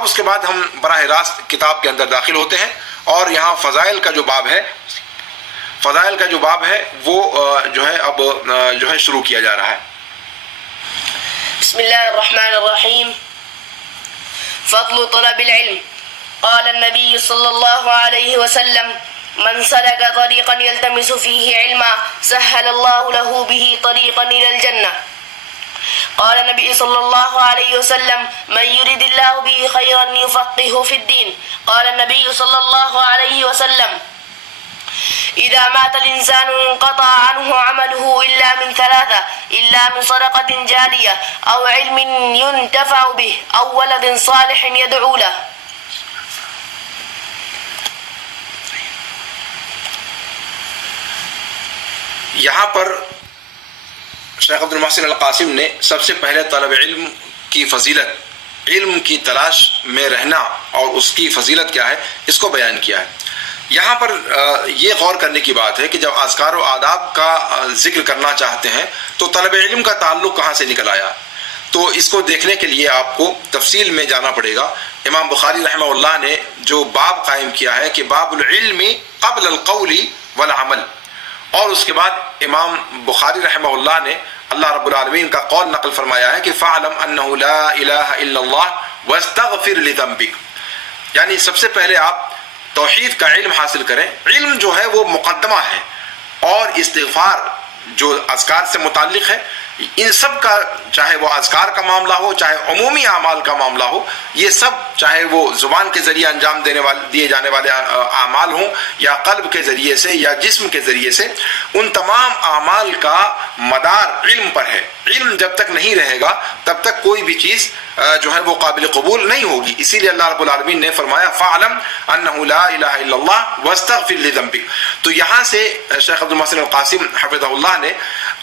اب اس کے بعد ہم براہ راست کتاب کے اندر داخل ہوتے ہیں، اور یہاں فضائل کا جو باب ہے وہ جو ہے اب جو ہے شروع کیا جا رہا ہے۔ بسم اللہ الرحمن الرحیم۔ فضل طلب العلم۔ قال النبي صلى الله عليه وسلم: من سلك طريقا يلتمس فيه علما سهل الله له به طريقا إلى الجنة۔ قال النبي صلى الله عليه وسلم: من يرد الله به خيرا يفقهه في الدين۔ قال النبي صلى الله عليه وسلم: إذا مات الإنسان انقطع عنه عمله إلا من ثلاثة: إلا من صدقة جارية أو علم ينتفع به أو ولد صالح يدعو له۔ یہاں پر شیخ عبد المحسن القاسم نے سب سے پہلے طلب علم کی فضیلت، علم کی تلاش میں رہنا اور اس کی فضیلت کیا ہے اس کو بیان کیا ہے۔ یہاں پر یہ غور کرنے کی بات ہے کہ جب اذکار و آداب کا ذکر کرنا چاہتے ہیں تو طلب علم کا تعلق کہاں سے نکل آیا، تو اس کو دیکھنے کے لیے آپ کو تفصیل میں جانا پڑے گا۔ امام بخاری رحمہ اللہ نے جو باب قائم کیا ہے کہ باب العلم قبل القول والعمل، اور اس کے بعد امام بخاری رحمہ اللہ نے اللہ رب العالمین کا قول نقل فرمایا ہے کہ فَاعْلَمْ أَنَّهُ لَا إِلَهَ إِلَّا اللَّهُ وَاسْتَغْفِرْ لِذَنبِكَ، یعنی سب سے پہلے آپ توحید کا علم حاصل کریں۔ علم جو ہے وہ مقدمہ ہے، اور استغفار جو اذکار سے متعلق ہے، ان سب کا چاہے وہ اذکار کا معاملہ ہو، چاہے عمومی اعمال کا معاملہ ہو، یہ سب چاہے وہ زبان کے ذریعے انجام دیے جانے والے اعمال ہوں یا قلب کے ذریعے سے یا جسم کے ذریعے سے، ان تمام اعمال کا مدار علم پر ہے۔ علم جب تک نہیں رہے گا تب تک کوئی بھی چیز جو ہے وہ قابل قبول نہیں ہوگی۔ اسی لیے اللہ رب العالمین نے فرمایا فَاعْلَمْ أَنَّهُ لَا إِلَهَ إِلَّا اللَّهُ وَاسْتَغْفِرْ لِذَنبِكَ۔ تو یہاں سے شیخ عبد المحسن القاسم حفظہ اللہ نے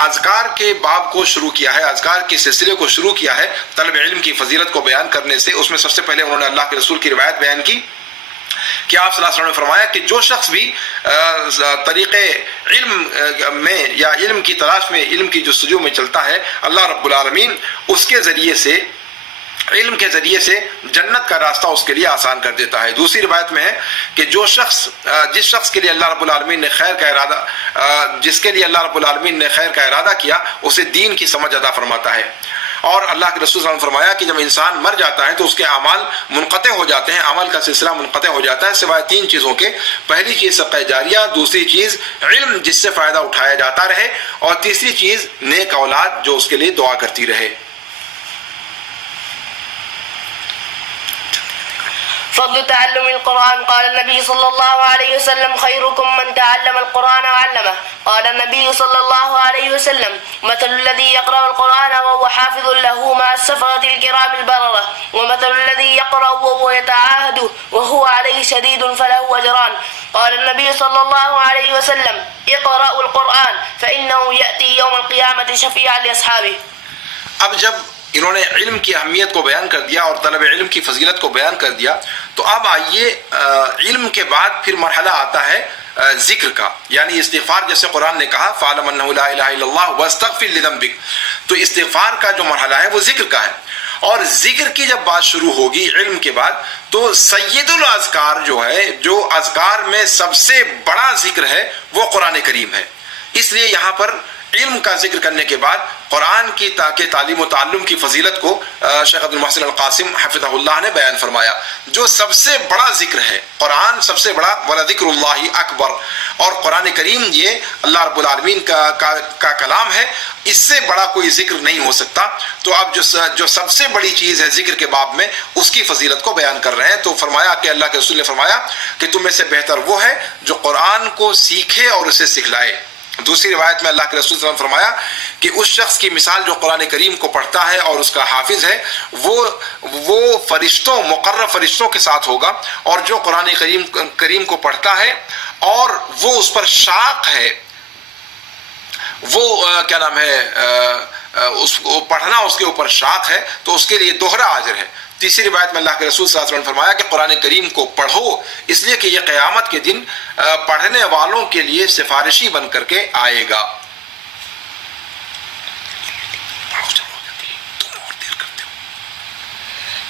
اذکار کے باب کو شروع کیا ہے، اذکار کے سلسلے کو شروع کیا ہے طلب علم کی فضیلت کو بیان کرنے سے۔ اس میں سب سے پہلے انہوں نے اللہ کے رسول کی روایت بیان کی کہ آپ صلی اللہ علیہ وسلم نے فرمایا کہ جو شخص بھی طریق علم میں یا علم کی تلاش میں، علم کی جستجو میں چلتا ہے، اللہ رب العالمین اس کے ذریعے سے، علم کے ذریعے سے جنت کا راستہ اس کے لیے آسان کر دیتا ہے۔ دوسری روایت میں ہے کہ جس شخص کے لیے اللہ رب العالمین نے خیر کا ارادہ، جس کے لیے اللہ رب العالمین نے خیر کا ارادہ کیا، اسے دین کی سمجھ عطا فرماتا ہے۔ اور اللہ کے رسول صلی اللہ علیہ وسلم نے فرمایا کہ جب انسان مر جاتا ہے تو اس کے اعمال منقطع ہو جاتے ہیں، عمل کا سلسلہ منقطع ہو جاتا ہے سوائے تین چیزوں کے۔ پہلی چیز صدقہ جاریہ، دوسری چیز علم جس سے فائدہ اٹھایا جاتا رہے، اور تیسری چیز نیک اولاد جو اس کے لیے دعا کرتی رہے۔ فضل تعلم القرآن۔ قال النبي صلى الله عليه وسلم: خيركم من تعلم القرآن وعلمه۔ قال النبي صلى الله عليه وسلم: مثل الذي يقرأ القرآن وهو حافظ له مع السفرة الكرام البررة، ومثل الذي يقرأ وهو يتعاهد وهو عليه شديد فله أجران۔ قال النبي صلى الله عليه وسلم: اقرأوا القرآن فإنه يأتي يوم القيامة شفيعا لأصحابه۔ اب جب انہوں نے علم کی اہمیت کو بیان کر دیا اور طلب علم کی فضیلت کو بیان کر دیا، تو اب آئیے علم کے بعد پھر مرحلہ آتا ہے ذکر کا، یعنی استغفار، جیسے قرآن نے کہا فَاعْلَمْ أَنَّهُ لَا إِلَهَ إِلَّا اللَّهُ وَاسْتَغْفِرْ لِذَنبِكَ، تو استغفار کا جو مرحلہ ہے وہ ذکر کا ہے۔ اور ذکر کی جب بات شروع ہوگی علم کے بعد، تو سید الاذکار جو ہے، جو اذکار میں سب سے بڑا ذکر ہے، وہ قرآن کریم ہے۔ اس لیے یہاں پر علم کا ذکر کرنے کے بعد قرآن کی تعلیم و تعلم کی فضیلت کو شیخ عبد المحسن القاسم حفظہ اللہ نے بیان فرمایا۔ جو سب سے بڑا ذکر ہے قرآن، سب سے بڑا وَلَذِكْرُ اللَّهِ أَكْبَرُ، اور قرآن کریم یہ اللہ رب العالمین کا کلام ہے، اس سے بڑا کوئی ذکر نہیں ہو سکتا۔ تو اب جو سب سے بڑی چیز ہے ذکر کے باب میں، اس کی فضیلت کو بیان کر رہے ہیں۔ تو فرمایا کہ اللہ کے رسول نے فرمایا کہ تم میں سے بہتر وہ ہے جو قرآن کو سیکھے اور اسے سکھلائے۔ دوسری روایت میں اللہ کے رسول صلی اللہ علیہ وسلم نے فرمایا کہ اس شخص کی مثال جو قرآن کریم کو پڑھتا ہے اور اس کا حافظ ہے، وہ فرشتوں، مقرب فرشتوں کے ساتھ ہوگا، اور جو قرآن کریم کو پڑھتا ہے اور وہ اس پر شاق ہے، وہ کیا نام ہے، اس کو پڑھنا اس کے اوپر شاق ہے، تو اس کے لیے دوہرا اجر ہے۔ تیسری روایت میں اللہ کے رسول صلی اللہ علیہ وسلم نے فرمایا کہ قرآن کریم کو پڑھو، اس لیے کہ یہ قیامت کے دن پڑھنے والوں کے لیے سفارشی بن کر کے آئے گا۔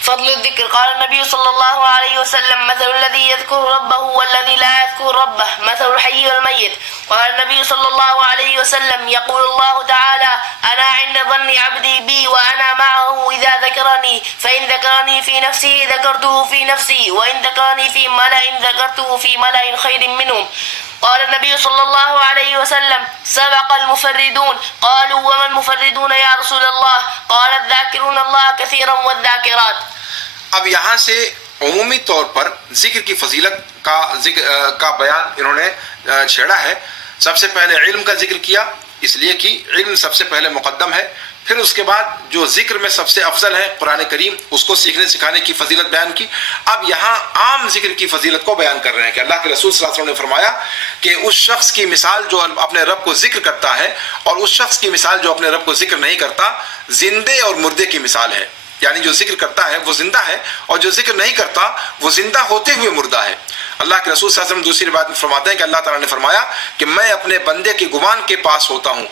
فضل الذكر قال النبي صلى الله عليه وسلم مثل الذي يذكر ربه والذي لا يذكر ربه مثل الحي والميت. قال النبي صلى الله عليه وسلم يقول الله تعالى أنا عند ظن عبدي بي وأنا معه إذا ذكرني فإن ذكرني في نفسه ذكرته في نفسي وإن ذكرني في ملأ ذكرته في ملأ خير منهم. قال النبي صلى الله عليه وسلم سبق المفردون. قالوا وما المفردون يا رسول الله؟ قال الذاكرون الله كثيرا والذاكرات. اب یہاں سے عمومی طور پر ذکر کی فضیلت کا بیان انہوں نے چھیڑا ہے. سب سے پہلے علم کا ذکر کیا اس لیے کہ علم سب سے پہلے مقدم ہے. پھر اس کے بعد جو ذکر میں سب سے افضل ہے قرآن کریم، اس کو سیکھنے سکھانے کی فضیلت بیان کی. اب یہاں عام ذکر کی فضیلت کو بیان کر رہے ہیں کہ اللہ کے رسول صلی اللہ علیہ وسلم نے فرمایا کہ اس شخص کی مثال جو اپنے رب کو ذکر کرتا ہے اور اس شخص کی مثال جو اپنے رب کو ذکر نہیں کرتا زندے اور مردے کی مثال ہے. یعنی جو ذکر کرتا ہے وہ زندہ ہے اور جو ذکر نہیں کرتا وہ زندہ ہوتے ہوئے مردہ ہے. اللہ کے رسول صلی اللہ علیہ وسلم دوسری روایت میں فرماتے ہیں کہ اللہ تعالیٰ نے فرمایا کہ میں اپنے بندے کے گمان کے پاس ہوتا ہوں،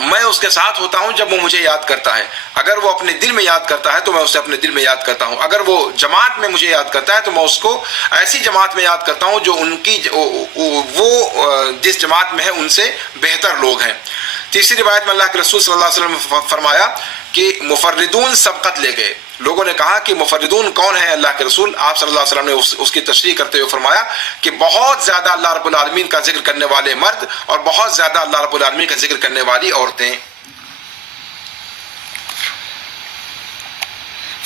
میں اس کے ساتھ ہوتا ہوں جب وہ مجھے یاد کرتا ہے. اگر وہ اپنے دل میں یاد کرتا ہے تو میں اسے اپنے دل میں یاد کرتا ہوں. اگر وہ جماعت میں مجھے یاد کرتا ہے تو میں اس کو ایسی جماعت میں یاد کرتا ہوں جو ان کی وہ جس جماعت میں ہے ان سے بہتر لوگ ہیں. تیسری روایت میں اللہ کے رسول صلی اللہ علیہ وسلم نے فرمایا کہ مفردون سبقت لے گئے. لوگوں نے کہا کہ مفردون کون ہیں اللہ کے رسول؟ آپ صلی اللہ علیہ وسلم نے اس کی تشریح کرتے ہوئے فرمایا کہ بہت زیادہ اللہ رب العالمین کا ذکر کرنے والے مرد اور بہت زیادہ اللہ رب العالمین کا ذکر کرنے والی عورتیں.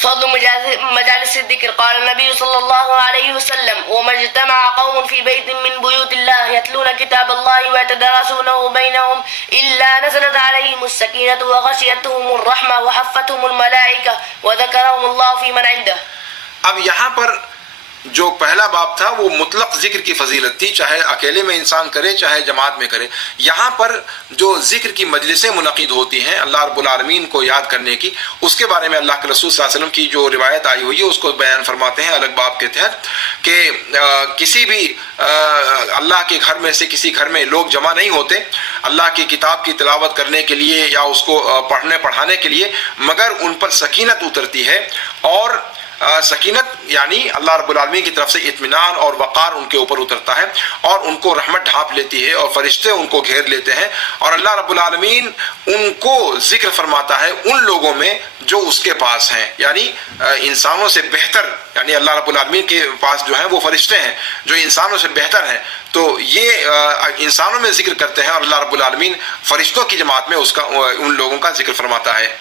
فضل مجالس الذكر قال النبي صلى الله عليه وسلم وما اجتمع قوم في بيت من بيوت الله يتلون كتاب الله ويتدارسونه بينهم إلا نزلت عليهم السكينة وغشيتهم الرحمة وحفتهم الملائكة وذكرهم الله في من عنده. اب یہاں پر جو پہلا باب تھا وہ مطلق ذکر کی فضیلت تھی، چاہے اکیلے میں انسان کرے چاہے جماعت میں کرے. یہاں پر جو ذکر کی مجلسیں منعقد ہوتی ہیں اللہ رب العالمین کو یاد کرنے کی، اس کے بارے میں اللہ کے رسول صلی اللہ علیہ وسلم کی جو روایت آئی ہوئی ہے اس کو بیان فرماتے ہیں الگ باب کے تحت کہ کسی بھی اللہ کے گھر میں سے کسی گھر میں لوگ جمع نہیں ہوتے اللہ کی کتاب کی تلاوت کرنے کے لیے یا اس کو پڑھانے کے لیے، مگر ان پر سکینت اترتی ہے. اور سکینت یعنی اللہ رب العالمین کی طرف سے اطمینان اور وقار ان کے اوپر اترتا ہے اور ان کو رحمت ڈھانپ لیتی ہے اور فرشتے ان کو گھیر لیتے ہیں اور اللہ رب العالمین ان کو ذکر فرماتا ہے ان لوگوں میں جو اس کے پاس ہیں. یعنی انسانوں سے بہتر، یعنی اللہ رب العالمین کے پاس جو ہیں وہ فرشتے ہیں جو انسانوں سے بہتر ہیں. تو یہ انسانوں میں ذکر کرتے ہیں اور اللہ رب العالمین فرشتوں کی جماعت میں ان لوگوں کا ذکر فرماتا ہے.